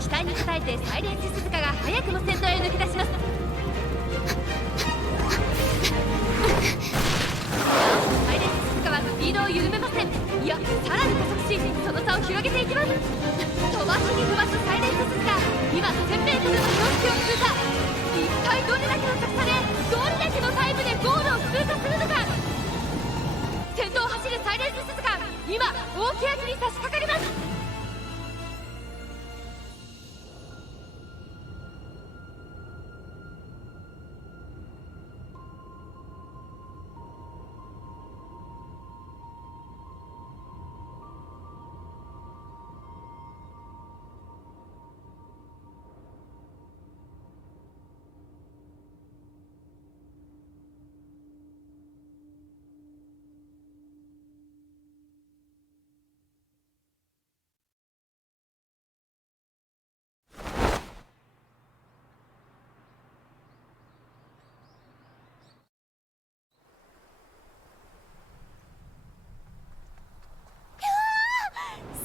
期待に応えてサイレンス鈴鹿が早くも先頭へ抜け出します。サイレンス鈴鹿はスピードを緩めません。いや、さらに加速しその差を広げていきます。飛ばしに飛ばすサイレンス鈴鹿、今 1000m の標識を通過。一体どれだけの速さでどれだけのタイムでゴールを通過するのか。先頭を走るサイレンス鈴鹿、今大木役に差し掛かります。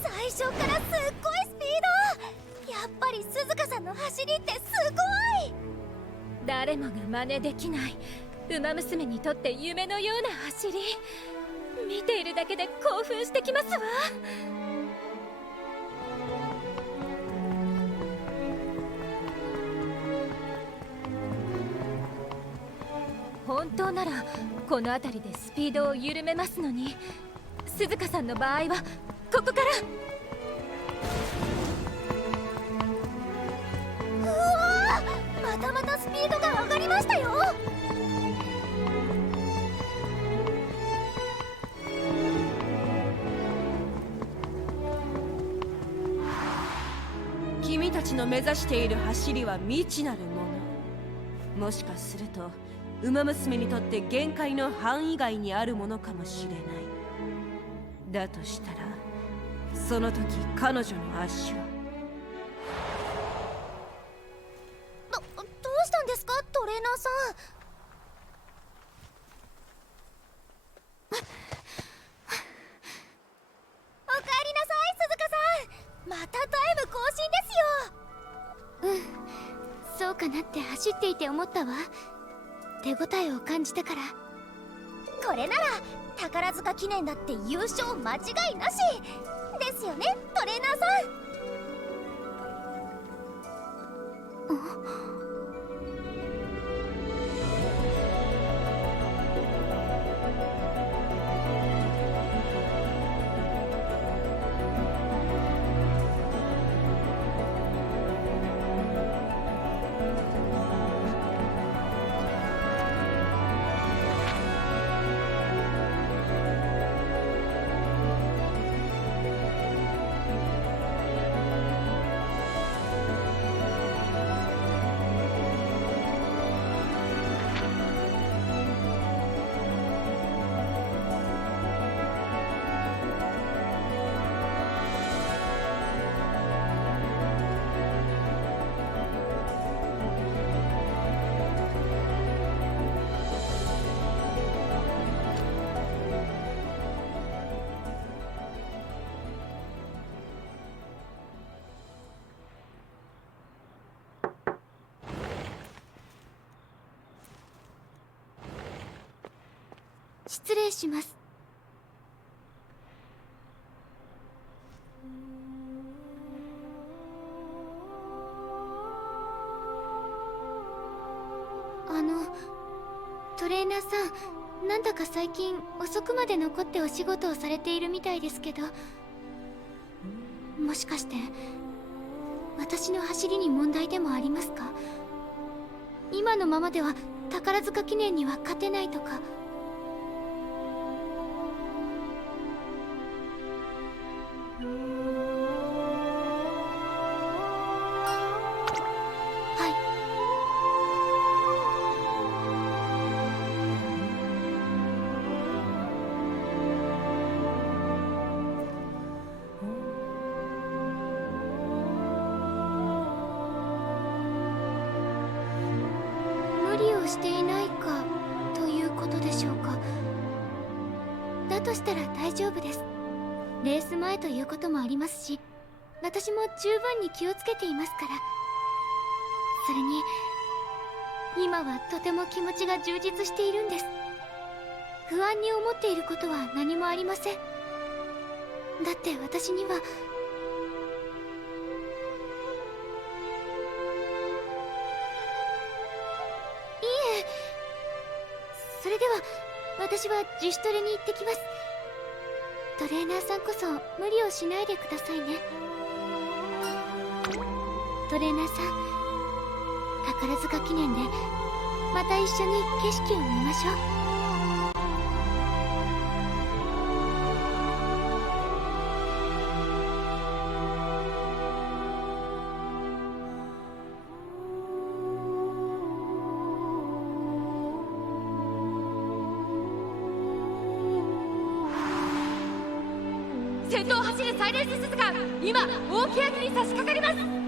最初からすっごいスピード。やっぱり鈴鹿さんの走りってすごい。誰もが真似できない馬娘にとって夢のような走り、見ているだけで興奮してきますわ。本当ならこの辺りでスピードを緩めますのに、鈴鹿さんの場合はここから。うわー、またまたスピードが上がりましたよ。君たちの目指している走りは未知なるもの。もしかすると馬娘にとって限界の範囲外にあるものかもしれない。だとしたらその時彼女の足は。どうしたんですか、トレーナーさん。おかえりなさい、鈴鹿さん。またタイム更新ですよ。そうかなって走っていて思ったわ。手応えを感じたから。これなら宝塚記念だって優勝間違いなしですよね、トレーナーさん。失礼します。トレーナーさん、なんだか最近遅くまで残ってお仕事をされているみたいですけど、もしかして私の走りに問題でもありますか？今のままでは宝塚記念には勝てないとか。無理をしていないかということでしょうか。だとしたら大丈夫です。レース前ということもありますし、私も十分に気をつけていますから。それに今はとても気持ちが充実しているんです。不安に思っていることは何もありません。だって私には。いえ、それでは私は自主トレに行ってきます。トレーナーさんこそ無理をしないでくださいね。トレーナーさん、宝塚記念でまた一緒に景色を見ましょう。先頭を走るサイレンススズが今大欅に差し掛かります。